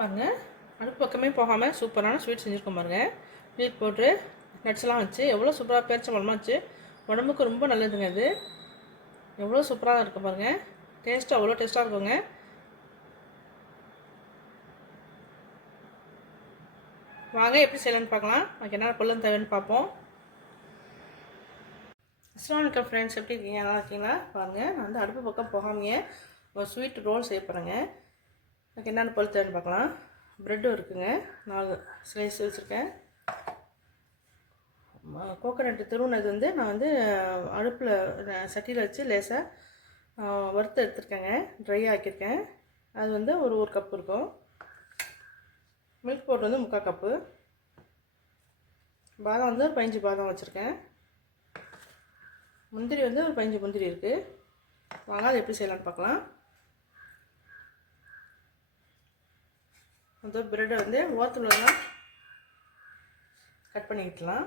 பாருங்கள் அடுப்பு பக்கமே போகாமல் சூப்பரான ஸ்வீட் செஞ்சுருக்கோம் பாருங்கள் மில்க் போட்டு நட்ஸ்லாம் வச்சு எவ்வளோ சூப்பராக பேரிச்ச பழமாக வச்சு உடம்புக்கு ரொம்ப நல்லதுங்க இது. எவ்வளோ சூப்பராக இருக்குது பாருங்கள் டேஸ்ட்டு அவ்வளோ டேஸ்ட்டாக இருக்குங்க. வாங்க எப்படி செய்யலான்னு பார்க்கலாம். நமக்கு என்ன பொருள் தேவைன்னு பார்ப்போம். அஸ்லாம் வலைக்கம் ஃப்ரெண்ட்ஸ் எப்படி இருக்கீங்க? நல்லா இருக்கீங்களா? பாருங்கள் நான் வந்து அடுப்பு பக்கம் போகாமையே ஒரு ஸ்வீட் ரோல் செய்ய போகிறேங்க எனக்கு என்னென்ன பொருள் தேவைன்னு பார்க்கலாம். ப்ரெட்டும் இருக்குங்க. நாலு ஸ்லைஸ் வச்சுருக்கேன். கோகோனட் திருவுனது வந்து நான் வந்து அடுப்பில் சட்டியில் வச்சு லேசாக வறுத்து எடுத்துருக்கேங்க. ட்ரை ஆக்கியிருக்கேன். அது வந்து ஒரு ஒரு கப் இருக்கும். மில்க் பவுடர் வந்து முக்கால் கப்பு பாதாம் வந்து ஒரு பதினஞ்சு பாதாம் வச்சுருக்கேன். முந்திரி வந்து ஒரு பதினஞ்சு முந்திரி இருக்குது வாங்க அதை எப்படி செய்யலான்னு பார்க்கலாம். அந்த பிரெட்டை வந்து ஓரத்தில் கட் பண்ணிக்கிட்டலாம்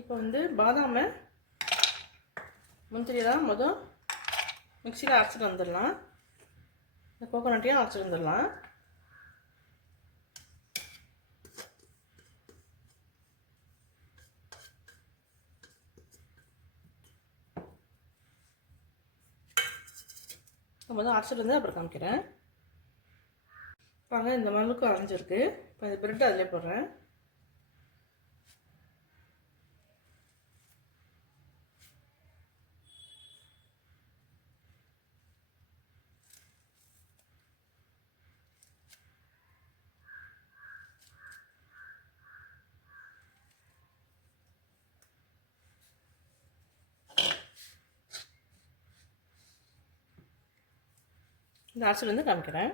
இப்போ வந்து பாதாமை முந்திரி தான் மொதல் மிக்சியில் அரைச்சிட்டு வந்துடலாம். இந்த கோகோனட்டையும் அரைச்சிட்டு வந்துடலாம். முதல் அரைச்சிட்டு வந்து அப்புறம் காமிக்கிறேன். பாருங்கள் இந்த மண்ணுக்கும் அரைஞ்சிருக்கு. இப்போ இந்த ப்ரெட் அதிலே போடுறேன். இந்த அரைச்சிட்டு வந்து காமிக்கிறேன்.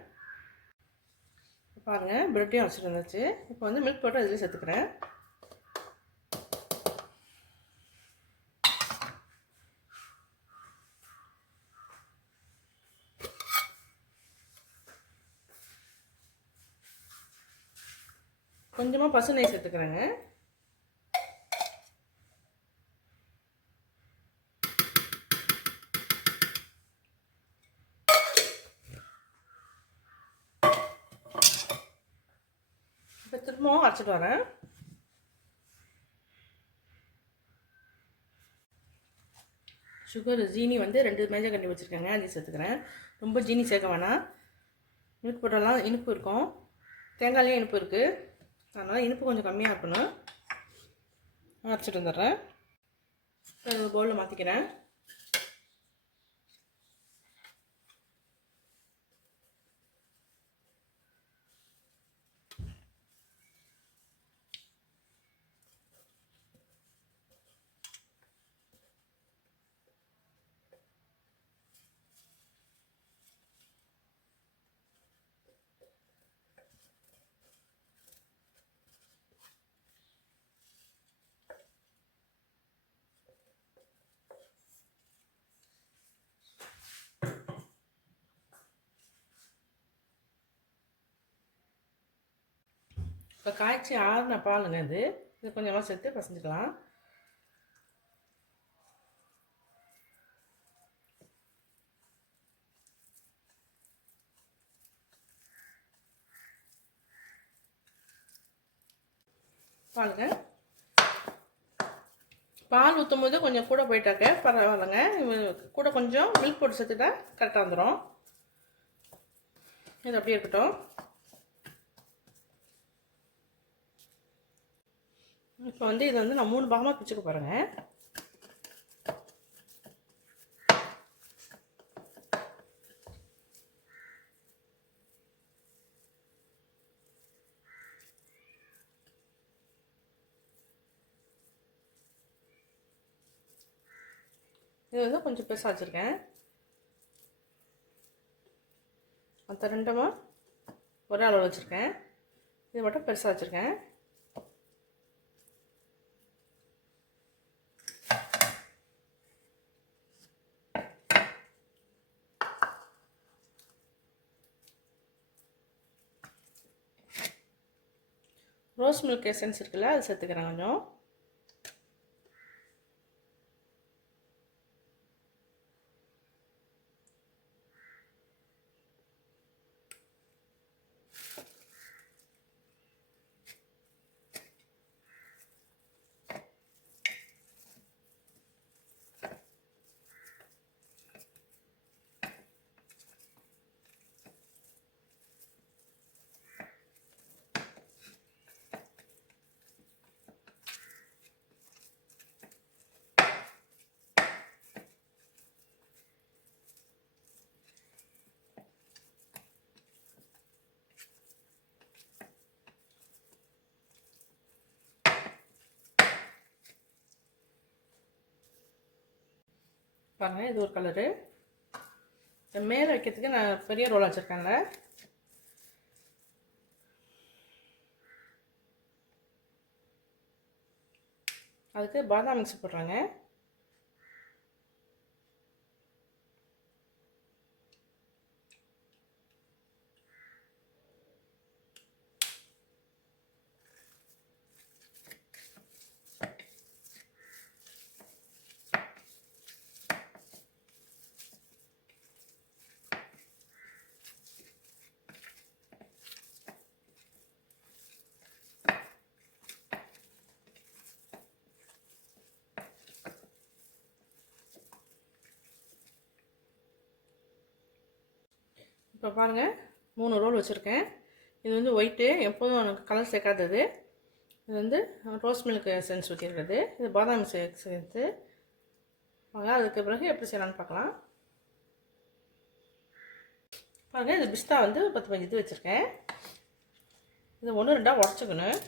பாருங்கள் பிரெட்டையும் அரைச்சிட்டு வந்துச்சு இப்போ வந்து மில்க் பவுடர் அதில் சேர்த்துக்கிறேன். கொஞ்சமாக பசு நெய் சேர்த்துக்கிறேங்க இப்போ திரும்பவும் அரைச்சிட்டு வரேன். சுகர் ஜீனி வந்து ரெண்டு மேஜை கண்டி வச்சுருக்கேங்க அதையும் சேர்த்துக்கிறேன். ரொம்ப ஜீனி சேர்க்க வேணாம். மில்க் போட்டெல்லாம் இனிப்பு இருக்கும். தேங்காயிலையும் இனிப்பு இருக்குது அதனால் இனிப்பு கொஞ்சம் கம்மியாக இருக்கணும். அரைச்சிட்டு வந்துடுறேன். ஒரு பவுலில் மாற்றிக்கிறேன் இப்போ காய்ச்சி ஆறுன பாலுங்க இது. இது கொஞ்சமாக சேர்த்து பசஞ்சுக்கலாம். பாருங்க பால் ஊற்றும் போது கொஞ்சம் கூட போயிட்டாக்க பரவாயில்லைங்க. கூட கொஞ்சம் மில்க் போட்டு சேர்த்துட்டா கரெக்டாக வந்துடும் இது அப்படியே இருக்கட்டும். இப்போ வந்து இதை வந்து நான் மூணு பாகமாக பிச்சுக்க போகிறேங்க இது வந்து கொஞ்சம் பெருசாக வச்சுருக்கேன். மற்ற ரெண்டுமா ஒரே அளவு வச்சுருக்கேன். இது மட்டும் பெருசாக வச்சுருக்கேன். ரோஸ் மில்க் எசன்ஸ் இருக்குல்ல அது சேர்த்துக்கிறேன் கொஞ்சம். பாருங்கள் இது ஒரு கலரு மேலே வைக்கிறதுக்கு நான் பெரிய ரோல் வச்சுருக்கேன்ல அதுக்கு பாதாம் மிக்ஸ் போடுறாங்க. இப்போ பாருங்கள் மூணு ரோல் வச்சுருக்கேன். இது வந்து ஒயிட்டு எப்போதும் எனக்கு கலர் சேர்க்காதது. இது வந்து ரோஸ் மில்க் சென்ஸ் ஊற்றிடுறது இது பாதாம் சேர்த்து வாங்க அதுக்கு பிறகு எப்படி செய்யலாம்னு பார்க்கலாம். பாருங்கள் இது பிஸ்தா வந்து பத்து பஞ்சு இது வச்சுருக்கேன். இது ஒன்று ரெண்டாக உடச்சிக்கணும்.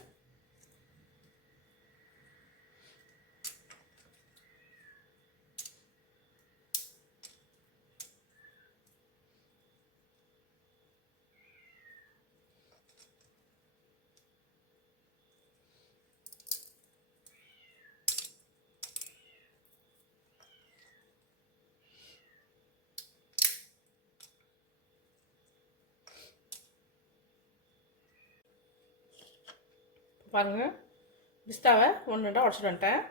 பாருங்கள் பிஸ்தாவை ஒன்று ரெண்டாக உடச்சிட்டு வந்துட்டேன்.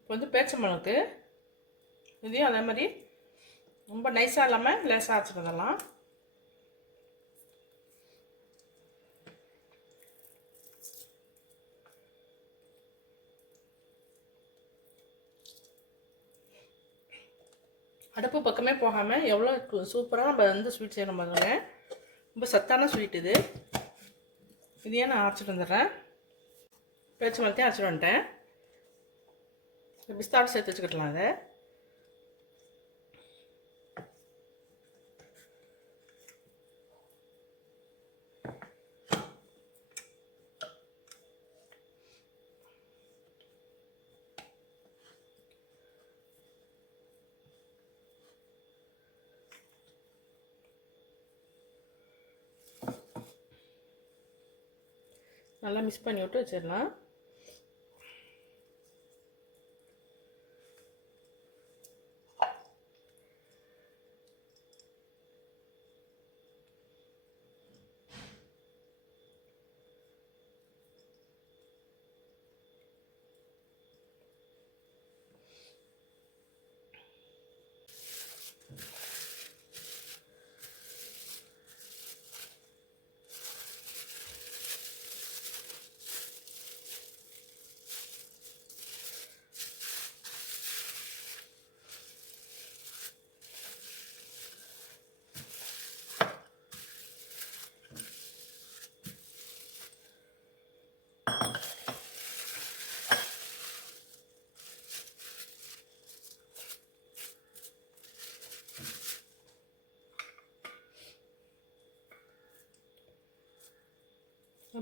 இப்போ வந்து பேச்சம்பழத்துக்கு. இதையும் அதே மாதிரி ரொம்ப நைஸாக இல்லாமல் லேசாக அரைச்சிட்டு அடுப்பு பக்கமே போகாமல் எவ்வளோ சூப்பராக நம்ம வந்து ஸ்வீட் செய்யணும் பாருங்க ரொம்ப சத்தான ஸ்வீட் இது. இதையே நான் அரைச்சிட்டு வந்துடுறேன். பேச்சு மரத்தையும் அரைச்சிட்டு வந்துட்டேன். பிஸ்தாவோட சேர்த்து வச்சுக்கிட்டலாம் அதை நல்லா மிக்ஸ் பண்ணி விட்டு வச்சிடலாம்.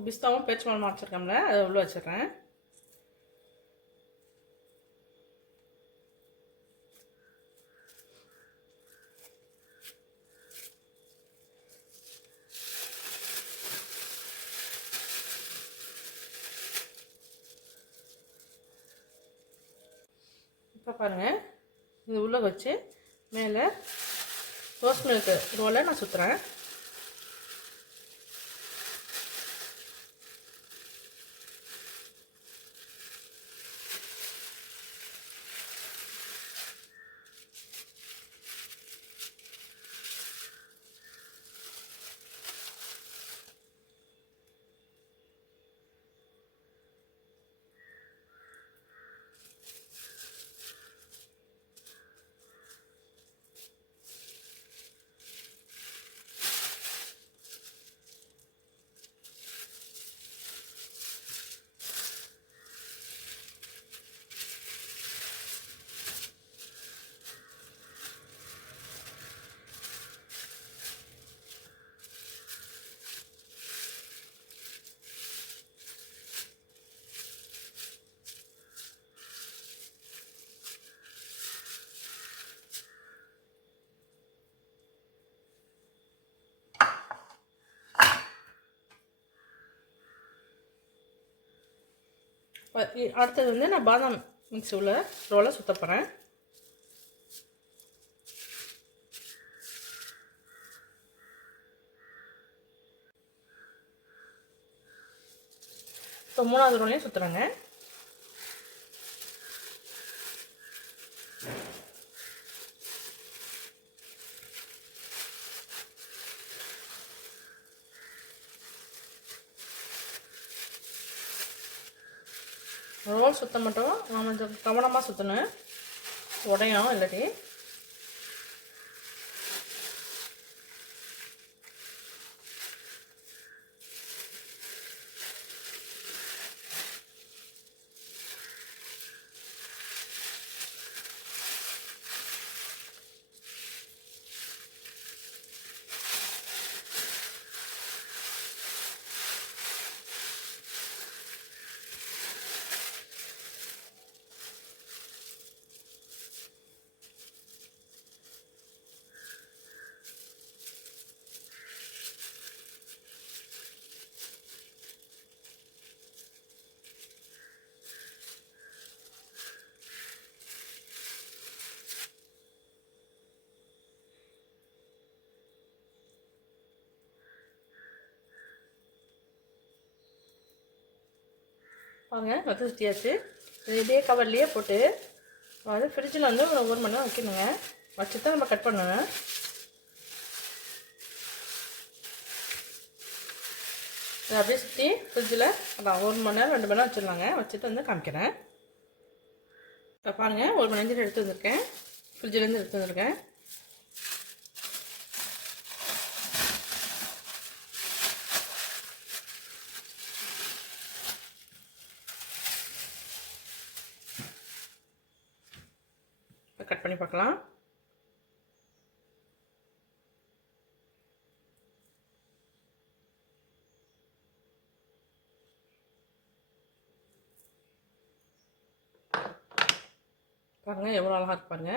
பிஸ்தாவும் பேச்சு மரமாக வச்சுருக்கோம்ல அதை உள்ள வச்சிடுறேன். இப்போ பாருங்கள் இது உள்ளே வச்சு மேலே ரோஸ் மில்க்கு ரோலை நான் சுற்றுறேன் அடுத்தது வந்து நான் பாதாம் மிக்ஸ் உள்ள ரோலை சுத்த போகிறேன் இப்போ மூணாவது ரோலையும் சுற்றுறேங்க ரோல் சுத்த மட்டும் நான் கொஞ்சம் கவனமாக சுற்றணும் உடையும் இல்லாட்டி பாருங்க வத்து சுற்றியாச்சு இது இதே கவர்லேயே போட்டு அது ஃப்ரிட்ஜில் வந்து ஒரு ஒரு மணி நேரம் வைக்கணுங்க. வச்சு தான் நம்ம கட் பண்ணணும். இதை அப்படியே சுற்றி ஃப்ரிட்ஜில் அதான் ஒரு மணி நேரம் ரெண்டு மணி நேரம் வச்சிடலாங்க. வச்சுட்டு வந்து காமிக்கிறேன். இப்போ பாருங்கள் ஒரு மணி நேரம் எடுத்து வந்திருக்கேன். ஃப்ரிட்ஜிலேருந்து எடுத்து வந்திருக்கேன். கட் பண்ணி பார்க்கலாம். பாருங்கள் எவ்வளோ அழகாக இருப்பாருங்க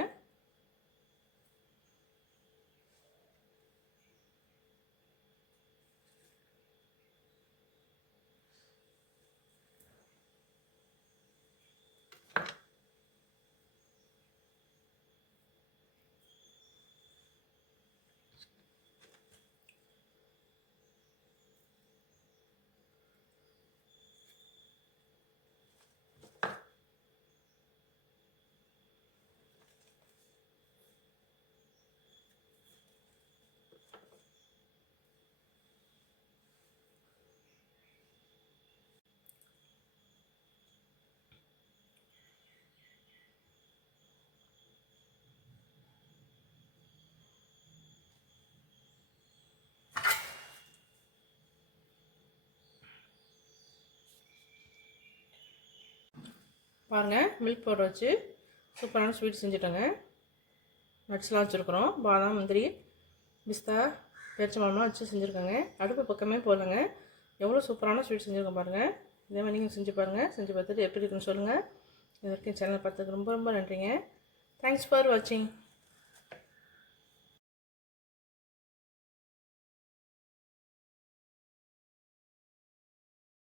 பாருங்கள் மில்க் பவுடர் வச்சு சூப்பரான ஸ்வீட் செஞ்சுட்டோங்க. நட்ஸ்லாம் வச்சுருக்குறோம். பாதாம் முந்திரி பிஸ்தா பேரிச்சம்பழம்லாம் வச்சு செஞ்சுருக்கோங்க. அடுப்பு பக்கமே போடலங்க. எவ்வளோ சூப்பரான ஸ்வீட் செஞ்சுருக்கோம் பாருங்கள் இதே மாதிரி நீங்கள் செஞ்சு பாருங்கள் செஞ்சு பார்த்துட்டு எப்படி இருக்குன்னு சொல்லுங்கள் இது வரைக்கும் சேனல் பார்த்ததுக்கு ரொம்ப ரொம்ப நன்றிங்க. தேங்க்ஸ் ஃபார் வாட்சிங்